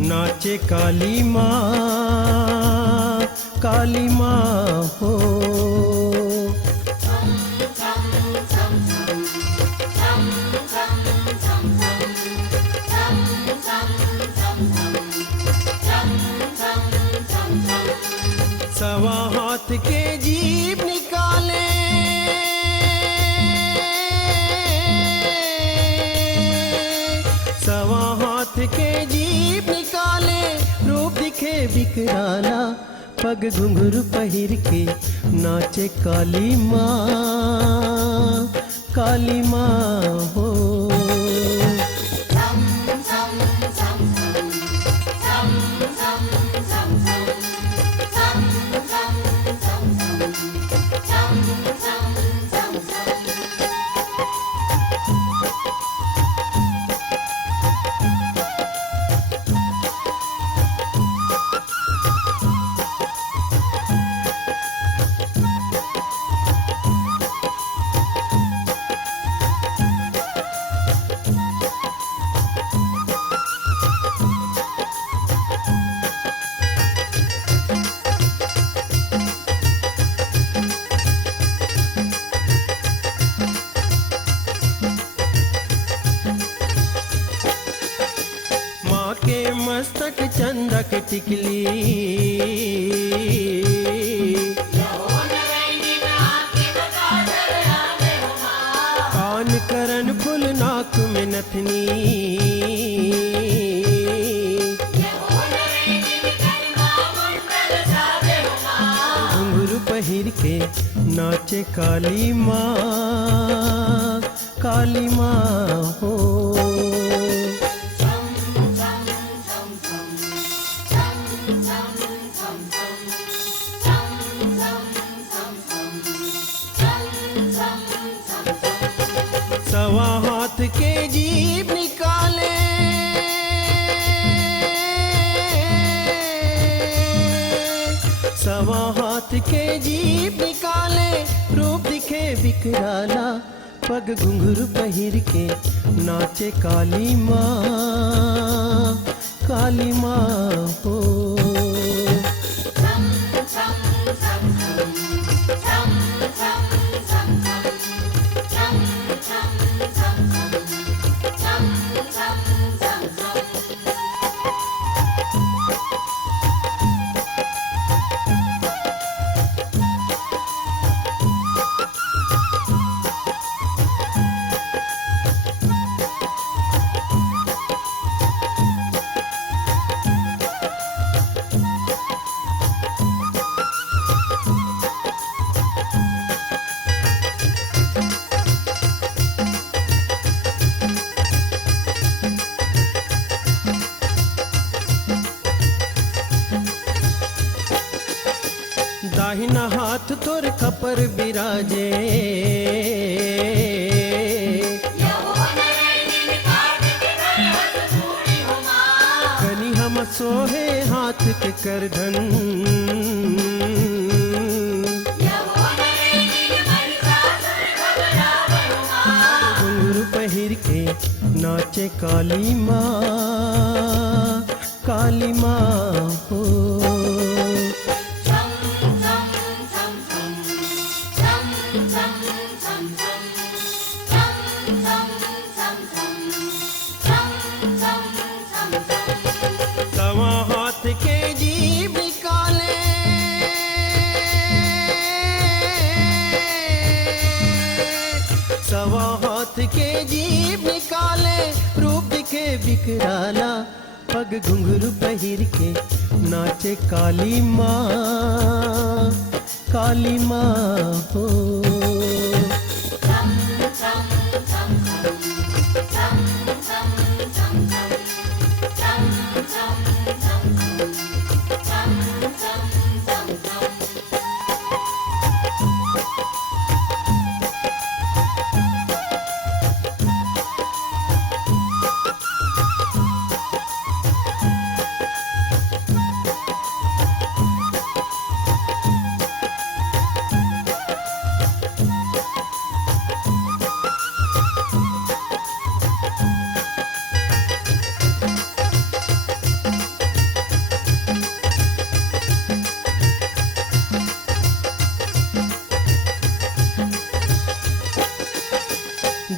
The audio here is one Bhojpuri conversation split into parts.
नाचे काली माँ हो। सवा हाथ के जीभ निकाले, सवा हाथ के जीभ निकाले, रूप दिखे बिकराला, पग घुंघरू पहिर के नाचे काली माँ हो। मस्तक चंदक टिकली, कान करन फुल नाक में नथनी, घुंघरू पहिर के नाचे काली माँ हो। सवा हाथ के जीभ निकाले, सवा हाथ के जीभ निकाले, रूप दिखे बिकराला, पग घुंघरू पहिर के नाचे काली माँ हो। दाहिना हाथ तोर खपर बिराजे, कनी हम सोहे हाथ के करधन, घुंघरू पहिर के नाचे काली माँ हो। सवा हाथ के जीभ निकाले, सवा हाथ के जीभ निकाले, रूप दिखे बिकराला, पग घुंघरू पहिर के नाचे काली माँ हो।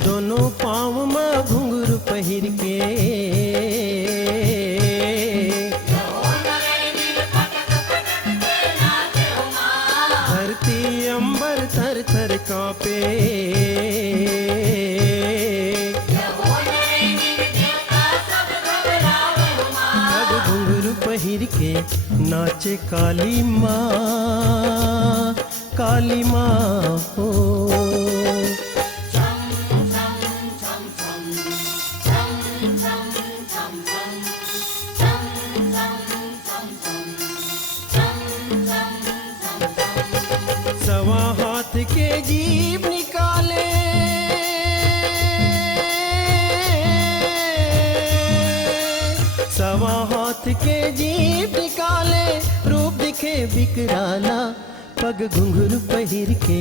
दोनों पाँव में घुंघरू पहिर के धरती अंबर थर थर कांपे। अब घुंघरू पहिर के नाचे काली माँ, काली माँ हो। सवा हाथ के जीभ निकाले, सवा हाथ के जीभ निकाले, रूप दिखे बिकराला, पग घुंघरू पहिर के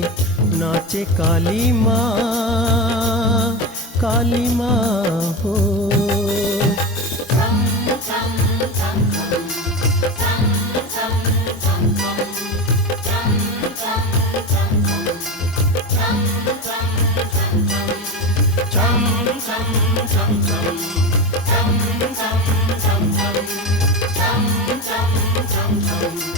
नाचे काली माँ, काली माँ हो। Chum chum chum chum chum chum chum chum chum chum